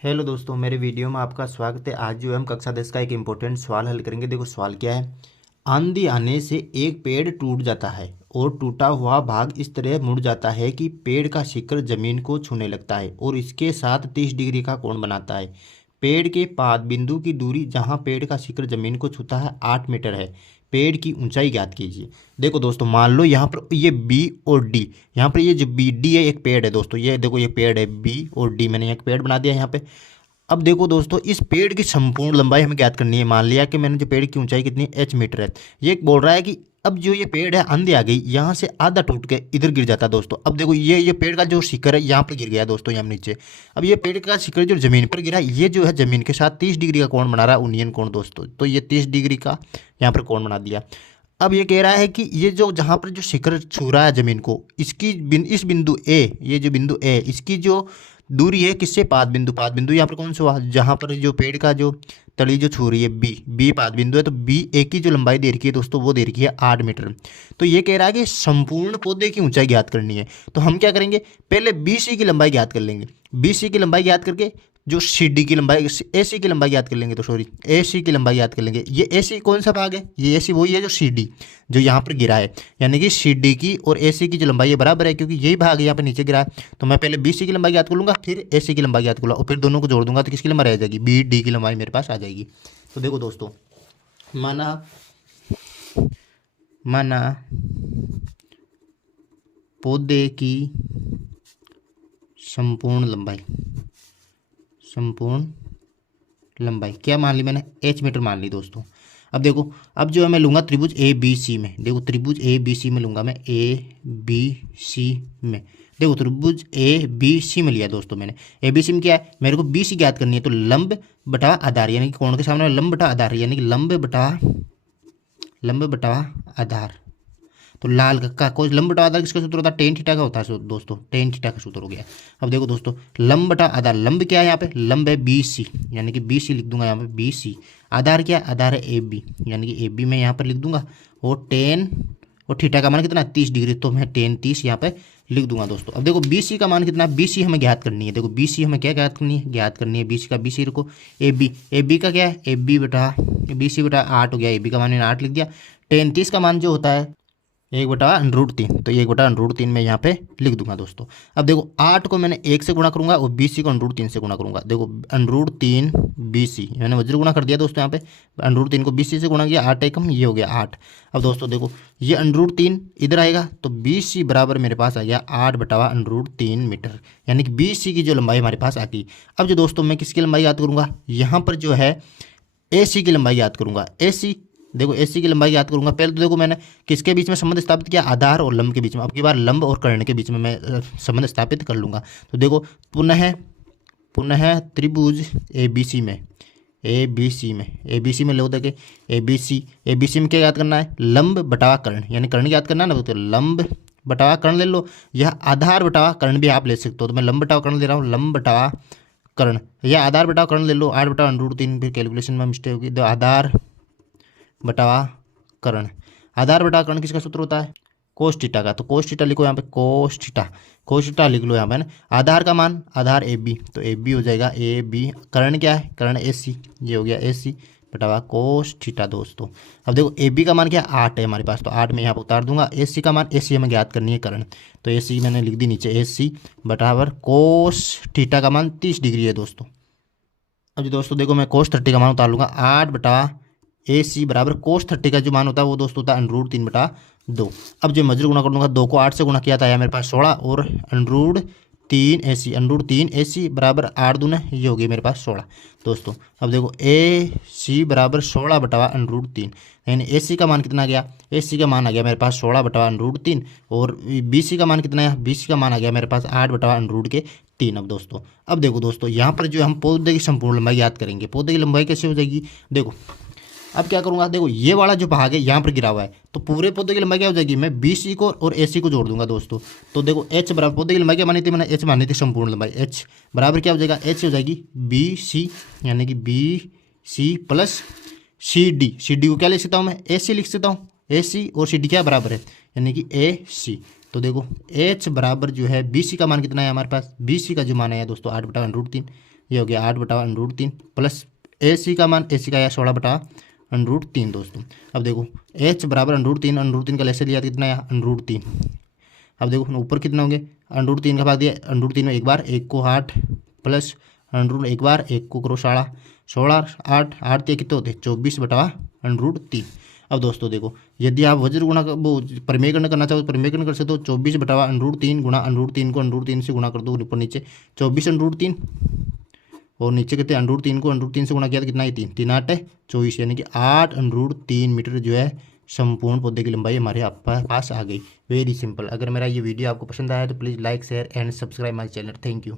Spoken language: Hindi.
हेलो दोस्तों, मेरे वीडियो में आपका स्वागत है। आज जो हम कक्षा 10 का एक इम्पोर्टेंट सवाल हल करेंगे। देखो सवाल क्या है। आंधी आने से एक पेड़ टूट जाता है और टूटा हुआ भाग इस तरह मुड़ जाता है कि पेड़ का शिखर जमीन को छूने लगता है और इसके साथ 30 डिग्री का कोण बनाता है। पेड़ के पाद बिंदु की दूरी जहाँ पेड़ का शिखर जमीन को छूता है 8 मीटर है। पेड़ की ऊंचाई ज्ञात कीजिए। देखो दोस्तों, मान लो यहाँ पर ये बी और डी, यहाँ पर ये जो बी डी है एक पेड़ है दोस्तों। ये देखो ये पेड़ है बी और डी, मैंने एक पेड़ बना दिया यहाँ पे। अब देखो दोस्तों, इस पेड़ की संपूर्ण लंबाई हमें ज्ञात करनी है। मान लिया कि मैंने जो पेड़ की ऊंचाई कितनी एच मीटर है। ये बोल रहा है कि अब जो ये पेड़ है आंधी आ गई, यहाँ से आधा टूट के इधर गिर जाता है दोस्तों। अब देखो ये पेड़ का जो शिखर है यहाँ पर गिर गया दोस्तों, यहाँ नीचे। अब ये पेड़ का शिखर जो जमीन पर गिरा, ये जो है जमीन के साथ 30 डिग्री का कोण बना रहा है, उन्नयन कोण दोस्तों। तो ये 30 डिग्री का यहाँ पर कोण बना दिया। अब ये कह रहा है कि ये जो जहाँ पर जो शिखर छू रहा है जमीन को, इसकी इस बिंदु ए, ये जो बिंदु ए, इसकी जो दूरी है किससे, पाद बिंदु यहाँ पर कौन सा हुआ, जहाँ पर जो पेड़ का जो तली जो छू रही है बी पाद बिंदु है। तो बी ए की जो लंबाई दे रखी है दोस्तों, वो दे रखी है 8 मीटर। तो ये कह रहा है कि संपूर्ण पौधे की ऊंचाई ज्ञात करनी है। तो हम क्या करेंगे, पहले बी सी की लंबाई ज्ञात कर लेंगे। बी सी की लंबाई ज्ञात करके जो सी डी की लंबाई, ए सी की लंबाई याद कर लेंगे। तो सॉरी, ए सी की लंबाई याद कर लेंगे। ये ए सी कौन सा भाग है, ये ए सी वही है जो सी डी जो यहाँ पर गिरा है। यानी कि सी डी की और ए सी की जो लंबाई है बराबर है, क्योंकि यही भाग यहाँ पर नीचे गिरा है। तो मैं पहले बी सी की लंबाई याद कर लूँगा, फिर ए सी की लंबाई याद कर लूँगा, और फिर दोनों को जोड़ दूंगा तो किसकी लंबाई आ जाएगी, बी डी की लंबाई मेरे पास आ जाएगी। तो देखो दोस्तों, माना माना पौधे की संपूर्ण लंबाई क्या मान ली मैंने, एच मीटर मान ली दोस्तों। अब देखो, अब जो है मैं लूँगा त्रिभुज ए बी सी में। देखो त्रिभुज ए बी सी में लूँगा मैं, ए बी सी में। देखो त्रिभुज ए बी सी में लिया दोस्तों मैंने। ए बी सी में क्या है, मेरे को बी सी ज्ञात करनी है। तो लंब बटा आधार, यानी कि कोण के सामने लंब बटा आधार, यानी कि लंब बटा आधार। तो लाल का कोई लंब बटा आधार किसका सूत्र होता है, टेन थीटा का होता है दोस्तों। टेन थीटा का सूत्र हो गया। अब देखो दोस्तों, लंब बटा आधार, लंब क्या है यहाँ पे, लंब है बी सी, यानी कि बी सी लिख दूंगा यहाँ पे बी सी। आधार क्या है, आधार है ए बी, यानी कि ए बी मैं यहाँ पर लिख दूंगा। और टेन और थीटा का मान कितना है 30 डिग्री, तो मैं टेन 30 यहाँ पे लिख दूंगा दोस्तों। अब देखो बी सी का मान कितना है, बी सी हमें ज्ञात करनी है। देखो बी सी हमें क्या ज्ञात करनी है, बी सी का, बी सी रखो। ए बी का क्या है, ए बी बटा 8 हो गया। ए बी का मान मैंने 8 लिख दिया। टेन 30 का मान जो होता है 1/√3, तो 1/√3 में यहाँ पे लिख दूंगा दोस्तों। अब देखो 8 को मैंने 1 से गुणा करूंगा और बी सी को √3 से गुणा करूंगा। देखो √3 बी सी, मैंने वज्र गुणा कर दिया दोस्तों। यहाँ पे √3 को बी सी से गुणा किया, 8 एकम, ये हो गया 8। अब दोस्तों देखो, ये √3 इधर आएगा तो बी सी बराबर मेरे पास आ गया 8/√3 मीटर, यानी कि बी सी की जो लंबाई हमारे पास आ गई। अब जो दोस्तों मैं किसकी लंबाई याद करूँगा, यहाँ पर जो है ए सी की लंबाई याद करूँगा। ए सी, देखो एसी की लंबाई याद करूंगा। पहले तो देखो मैंने किसके बीच में संबंध स्थापित किया, आधार और लंब के बीच में। अब की बार लंब और कर्ण के बीच में मैं संबंध स्थापित कर लूंगा। तो देखो पुनः त्रिभुज ए बी सी में लो। देखे ए बी सी में क्या याद करना है, लंब बटा कर्ण, यानी कर्ण याद करना है ना। तो लंब बटा कर्ण ले लो, यह आधार बटा कर्ण भी आप ले सकते हो। तो मैं लंब बटा कर्ण ले रहा हूँ, लंब बटा कर्ण, या आधार बटा कर्ण ले लो। 8/√3 फिर कैलकुलेशन में मिस्टेक होगी। तो आधार बटा कर्ण, आधार बटा कर्ण किसका सूत्र होता है, कोस थीटा का। तो कोस थीटा लिखो यहाँ पे, कोस थीटा लिख लो यहाँ पे ना। आधार का मान, आधार ए बी, तो ए बी हो जाएगा ए बी। कर्ण क्या है, कर्ण ए सी, ये हो गया ए सी बटा कोस थीटा दोस्तों। अब देखो ए बी का मान क्या है, 8 है हमारे पास, तो 8 में यहाँ पर उतार दूंगा। ए सी का मान, ए सी हमें ज्ञात करनी है कर्ण, तो ए सी मैंने लिख दी नीचे, ए सी बराबर कोस थीटा का मान 30 डिग्री है दोस्तों। अब जो दोस्तों देखो, मैं कोस 30 का मान उतार लूँगा, 8 बटा ए सी बराबर कोस 30 का जो मान होता है वो दोस्तों होता है √3/2। अब जो मजर गुणा कर दूंगा, 2 को 8 से गुणा किया था मेरे पास 16, और √3 ए सी बराबर 8 दूना, ये हो गया मेरे पास 16 दोस्तों। अब देखो ए सी बराबर 16/√3, यानी ए सी का मान कितना आ गया, ए सी का मान आ गया मेरे पास 16/√3। और बी सी का मान कितना है, बी सी का मान आ गया मेरे पास 8/√3। अब दोस्तों, अब देखो दोस्तों, यहाँ पर जो हम पौधे की संपूर्ण लंबाई याद करेंगे। पौधे की लंबाई कैसे हो जाएगी, देखो अब क्या करूंगा, देखो ये वाला जो भाग है यहाँ पर गिरा हुआ है, तो पूरे पौधे की लंबाई क्या हो जाएगी, मैं बी सी को और ए सी को जोड़ दूंगा दोस्तों। तो देखो एच बराबर, पौधे की लंबाई क्या मानी थी मैंने, एच मानी थी संपूर्ण लंबाई। एच बराबर क्या हो जाएगा, एच हो जाएगी बी सी, यानी कि B C plus C D. C D को क्या लिख सकता हूँ मैं, ए सी लिख सकता हूँ। ए सी और सी डी क्या बराबर है, यानी कि ए सी। तो देखो एच बराबर जो है बी सी का मान कितना है हमारे पास, बी सी का जो मान है दोस्तों 8/√3। ये हो गया 8/√3 प्लस AC का मान, AC का आया 16/√3 दोस्तों। अब देखो H बराबर √3, √3 का लेसे लिया तो कितना आया √3। अब देखो ऊपर कितना होंगे, √3 का भाग दिया, √3 में एक बार, 1 को 8 प्लस एक बार, 1 को करो 16, 8 दिए कितने होते 24/√3। अब दोस्तों देखो यदि आप वज्र गुणा वो परिमेयकरण करना चाहो तो परिमेयकरण कर सकते हो। 24/√3 गुणा √3 को √3 से गुणा कर दो ऊपर नीचे 24/√3 और नीचे कहते हैं √3 को √3 से गुणा किया तो कितना है 3, 3 8 24, यानी कि 8√3 मीटर जो है संपूर्ण पौधे की लंबाई हमारे आप पास आ गई। Very simple. अगर मेरा ये वीडियो आपको पसंद आया तो please like share and subscribe my channel. Thank you.